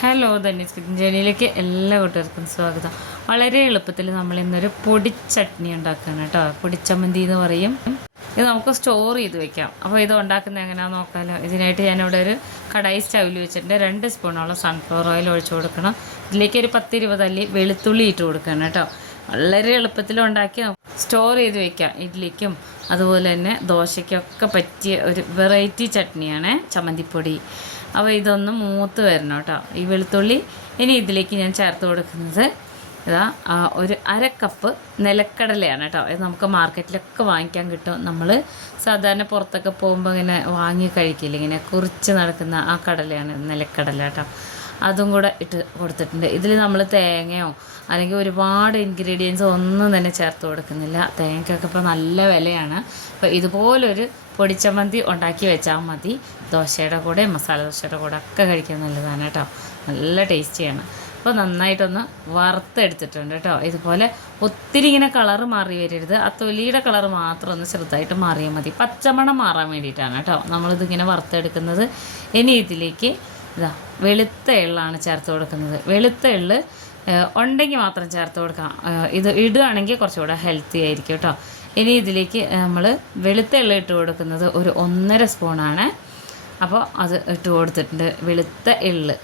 Hello Dhani's kitchen ജേണിയിലേക്ക് എല്ലാ കൂട്ടുകാർക്കും സ്വാഗതം. വളരെ എളുപ്പത്തിൽ നമ്മൾ ഇന്നൊരു പൊടിച്ചട്നി ചട്നി ഉണ്ടാക്കുകയാണ് കേട്ടോ. പൊടിച്ചമ്മന്തി എന്ന് പറയും. ഇത് നമുക്ക് സ്റ്റോർ ചെയ്ത് വെക്കാം. അപ്പോൾ ഇത് ഉണ്ടാക്കുന്നത് എങ്ങനെയാണെന്ന് നോക്കാമല്ലോ ഇതിനായിട്ട് ഞാനിവിടെ ഒരു കടായി സ്റ്റൗവിൽ വെച്ചിട്ടുണ്ട്. രണ്ട് സ്പൂണോളം സൺഫ്ലവർ ഓയിൽ ഒഴിച്ചു കൊടുക്കണം. ഇതിലേക്ക് ഒരു പത്തിരുപത് അല്ലി വെളുത്തുള്ളി ഇട്ട് കൊടുക്കണം കേട്ടോ. വളരെ എളുപ്പത്തിൽ ഉണ്ടാക്കി സ്റ്റോർ ചെയ്ത് വെക്കാം. ഇഡ്ലിക്കും അതുപോലെ തന്നെ ദോശയ്ക്കൊക്കെ പറ്റിയ ഒരു വെറൈറ്റി ചട്നിയാണ് ചമ്മന്തിപ്പൊടി. അപ്പോൾ ഇതൊന്ന് മൂത്ത് വരണം കേട്ടോ. ഈ വെളുത്തുള്ളി ഇനി ഇതിലേക്ക് ഞാൻ ചേർത്ത് കൊടുക്കുന്നത് ഇതാ ഒരു അര കപ്പ് നിലക്കടലയാണ് കേട്ടോ. ഇത് നമുക്ക് മാർക്കറ്റിലൊക്കെ വാങ്ങിക്കാൻ കിട്ടും. നമ്മൾ സാധാരണ പുറത്തൊക്കെ പോകുമ്പോൾ ഇങ്ങനെ വാങ്ങി കഴിക്കില്ല? ഇങ്ങനെ കുറിച്ച് നടക്കുന്ന ആ കടലയാണ് നിലക്കടല കേട്ടോ. അതും കൂടെ ഇട്ട് കൊടുത്തിട്ടുണ്ട്. ഇതിൽ നമ്മൾ തേങ്ങയോ അല്ലെങ്കിൽ ഒരുപാട് ഇൻഗ്രീഡിയൻസ് ഒന്നും തന്നെ ചേർത്ത് കൊടുക്കുന്നില്ല. തേങ്ങയ്ക്കൊക്കെ ഇപ്പോൾ നല്ല വിലയാണ്. അപ്പോൾ ഇതുപോലൊരു പൊടിച്ചമന്തി ഉണ്ടാക്കി വെച്ചാൽ മതി. ദോശയുടെ കൂടെ മസാല ദോശയുടെ കൂടെ ഒക്കെ കഴിക്കാൻ നല്ലതാണ് കേട്ടോ. നല്ല ടേസ്റ്റിയാണ്. അപ്പോൾ നന്നായിട്ടൊന്ന് വറുത്തെടുത്തിട്ടുണ്ട് കേട്ടോ. ഇതുപോലെ ഒത്തിരി ഇങ്ങനെ കളറ് മാറി വരരുത്. ആ തൊലിയുടെ കളറ് മാത്രം ഒന്ന് ചെറുതായിട്ട് മാറിയാൽ മതി. പച്ചമണം മാറാൻ വേണ്ടിയിട്ടാണ് കേട്ടോ നമ്മളിതിങ്ങനെ വറുത്തെടുക്കുന്നത്. ഇനി ഇതിലേക്ക് ഇതാ വെളുത്ത എള്ളാണ് ചേർത്ത് കൊടുക്കുന്നത്. വെളുത്ത എള്ള് ഉണ്ടെങ്കിൽ മാത്രം ചേർത്ത് കൊടുക്കാം. ഇത് ഇടുകയാണെങ്കിൽ കുറച്ചുകൂടെ ഹെൽത്തി ആയിരിക്കും കേട്ടോ. ഇനി ഇതിലേക്ക് നമ്മൾ വെളുത്ത എള്ള ഇട്ട് കൊടുക്കുന്നത് ഒരു ഒന്നര സ്പൂണാണ് അപ്പോൾ അത് ഇട്ട് കൊടുത്തിട്ടുണ്ട് വെളുത്ത എള്ള്.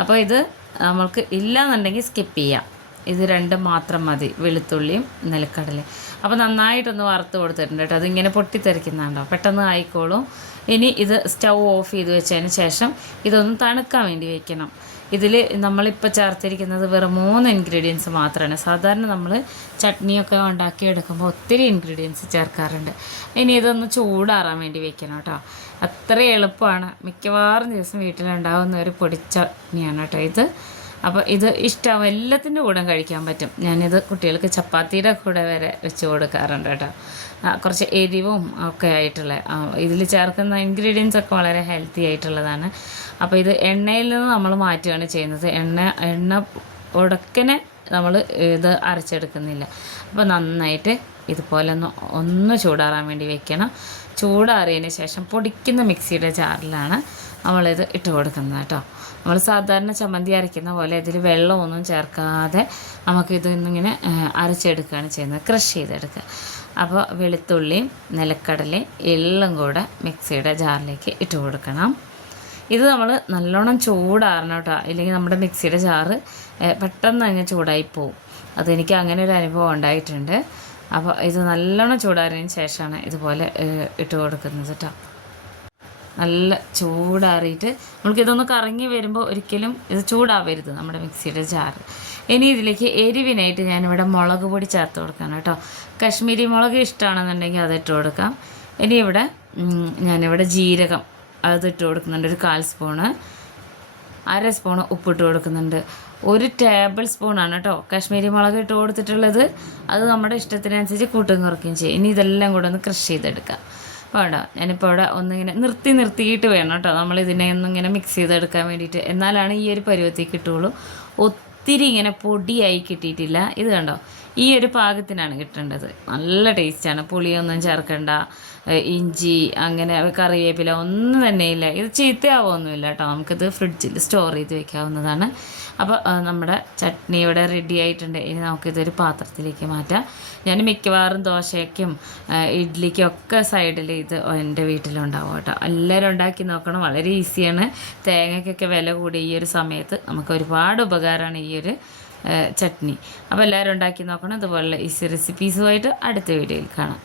അപ്പോൾ ഇത് നമ്മൾക്ക് ഇല്ലയെന്നുണ്ടെങ്കിൽ സ്കിപ്പ് ചെയ്യാം. ഇത് രണ്ടും മാത്രം മതി. വെളുത്തുള്ളിയും നിലക്കടലയും. അപ്പോൾ നന്നായിട്ടൊന്ന് വറുത്ത് കൊടുത്തിട്ടുണ്ട് കേട്ടോ. അതിങ്ങനെ പൊട്ടിത്തെറിക്കുന്നുണ്ടോ? പെട്ടെന്ന് ആയിക്കോളും. ഇനി ഇത് സ്റ്റൗ ഓഫ് ചെയ്ത് വെച്ചതിന് ശേഷം ഇതൊന്ന് തണുക്കാൻ വേണ്ടി വെക്കണം. ഇതിൽ നമ്മളിപ്പോൾ ചേർത്തിരിക്കുന്നത് വെറും മൂന്ന് ഇൻഗ്രീഡിയൻസ് മാത്രമാണ് സാധാരണ നമ്മൾ ചട്നിയൊക്കെ ഉണ്ടാക്കിയെടുക്കുമ്പോൾ ഒത്തിരി ഇൻഗ്രീഡിയൻസ് ചേർക്കാറുണ്ട്. ഇനി ഇതൊന്ന് ചൂടാറാൻ വേണ്ടി വെക്കണം കേട്ടോ. അത്ര എളുപ്പമാണ്. മിക്കവാറും ദിവസം വീട്ടിലുണ്ടാകുന്ന ഒരു പൊടിച്ചട്നിയാണ് കേട്ടോ ഇത്. അപ്പോൾ ഇത് ഇഷ്ടമാവും എല്ലാത്തിന്റെ കൂടെ കഴിക്കാൻ പറ്റും. ഞാനിത് കുട്ടികൾക്ക് ചപ്പാത്തിയുടെ കൂടെ വരെ വെച്ച് കൊടുക്കാറുണ്ട് കേട്ടോ. കുറച്ച് എരിവും ഒക്കെ ആയിട്ടുള്ള ഇതിൽ ചേർക്കുന്ന ഇൻഗ്രീഡിയൻസ് ഒക്കെ വളരെ ഹെൽത്തി ആയിട്ടുള്ളതാണ്. അപ്പോൾ ഇത് എണ്ണയിൽ നിന്ന് നമ്മൾ മാറ്റുകയാണ് ചെയ്യുന്നത്. എണ്ണ എണ്ണ ഉടക്കനെ നമ്മൾ ഇത് അരച്ചെടുക്കുന്നില്ല. അപ്പോൾ നന്നായിട്ട് ഇതുപോലെ ഒന്ന് ഒന്ന് ചൂടാറാൻ വേണ്ടി വെക്കണം. ചൂടാറിയതിന് ശേഷം പൊടിക്കുന്ന മിക്സിയുടെ ജാറിലാണ് നമ്മളിത് ഇട്ട് കൊടുക്കുന്നത് കേട്ടോ. നമ്മൾ സാധാരണ ചമ്മന്തി അരയ്ക്കുന്ന പോലെ ഇതിൽ വെള്ളമൊന്നും ചേർക്കാതെ നമുക്കിത് ഇന്നിങ്ങനെ അരച്ചെടുക്കുകയാണ് ചെയ്യുന്നത്. ക്രഷ് ചെയ്തെടുക്കുക. അപ്പോൾ വെളുത്തുള്ളിയും നിലക്കടലയും എല്ലാം കൂടെ മിക്സിയുടെ ജാറിലേക്ക് ഇട്ട് കൊടുക്കണം. ഇത് നമ്മൾ നല്ലോണം ചൂടാറണം കേട്ടോ. ഇല്ലെങ്കിൽ നമ്മുടെ മിക്സിയുടെ ജാറ് പെട്ടെന്ന് അങ്ങ് ചൂടായി പോവും. അതെനിക്ക് അങ്ങനെ ഒരു അനുഭവം ഉണ്ടായിട്ടുണ്ട്. അപ്പോൾ ഇത് നല്ലോണം ചൂടാറിയതിന് ശേഷമാണ് ഇതുപോലെ ഇട്ട് കൊടുക്കുന്നത് കേട്ടോ നല്ല ചൂടാറിയിട്ട് നമുക്കിതൊന്ന് കറങ്ങി വരുമ്പോൾ ഒരിക്കലും ഇത് ചൂടാവരുത് നമ്മുടെ മിക്സിയുടെ ജാറ്. ഇനി ഇതിലേക്ക് എരിവിനായിട്ട് ഞാനിവിടെ മുളക് പൊടി ചേർത്ത് കൊടുക്കാം കേട്ടോ കശ്മീരി മുളക് ഇഷ്ടമാണെന്നുണ്ടെങ്കിൽ അത് ഇട്ട് കൊടുക്കാം. ഇനി ഇവിടെ ഞാനിവിടെ ജീരകം അത് ഇട്ട് കൊടുക്കുന്നുണ്ട് ഒരു കാൽ സ്പൂണ്. അര സ്പൂൺ ഉപ്പിട്ട് കൊടുക്കുന്നുണ്ട്. ഒരു ടേബിൾ സ്പൂണാണ് കേട്ടോ കാശ്മീരി മുളക് ഇട്ട് കൊടുത്തിട്ടുള്ളത്. അത് നമ്മുടെ ഇഷ്ടത്തിനനുസരിച്ച് കൂട്ടും കുറയ്ക്കുകയും ചെയ്യും. ഇനി ഇതെല്ലാം കൂടെ ഒന്ന് ക്രഷ് ചെയ്തെടുക്കുക അപ്പോൾ കേട്ടോ ഞാനിപ്പോൾ അവിടെ ഒന്നിങ്ങനെ നിർത്തി നിർത്തിയിട്ട് വേണം കേട്ടോ നമ്മൾ ഇതിനെ ഒന്നിങ്ങനെ മിക്സ് ചെയ്തെടുക്കാൻ വേണ്ടിയിട്ട്. എന്നാലാണ് ഈ ഒരു പരുവത്തിൽ കിട്ടുള്ളൂ ഒത്തിരി ഇങ്ങനെ പൊടിയായി കിട്ടിയിട്ടില്ല. ഇത് കണ്ടോ ഈ ഒരു പാകത്തിനാണ് കിട്ടേണ്ടത്. നല്ല ടേസ്റ്റാണ് പുളിയൊന്നും ചേർക്കണ്ട. ഇഞ്ചി അങ്ങനെ കറിവേപ്പില ഒന്നും തന്നെ ഇല്ല. ഇത് ചീത്തയാവൊന്നുമില്ല കേട്ടോ. നമുക്കിത് ഫ്രിഡ്ജിൽ സ്റ്റോർ ചെയ്ത് വെക്കാവുന്നതാണ്. അപ്പോൾ നമ്മുടെ ചട്നി ഇവിടെ റെഡി ആയിട്ടുണ്ട്. ഇനി നമുക്കിതൊരു പാത്രത്തിലേക്ക് മാറ്റാം. ഞാൻ മിക്കവാറും ദോശയ്ക്കും ഇഡ്ഡലിക്കും ഒക്കെ സൈഡിൽ ഇത് എന്റെ വീട്ടിലുണ്ടാവും കേട്ടോ. എല്ലാവരും ഉണ്ടാക്കി നോക്കണം. വളരെ ഈസിയാണ് തേങ്ങയ്ക്കൊക്കെ വില കൂടി ഈ ഒരു സമയത്ത് നമുക്ക് ഒരുപാട് ഉപകാരമാണ് ഈ ഒരു ചട്നി. അപ്പോൾ എല്ലാവരും ഉണ്ടാക്കി നോക്കണം. അതുപോലുള്ള ഈസി റെസിപ്പീസുമായിട്ട് അടുത്ത വീഡിയോയിൽ കാണാം.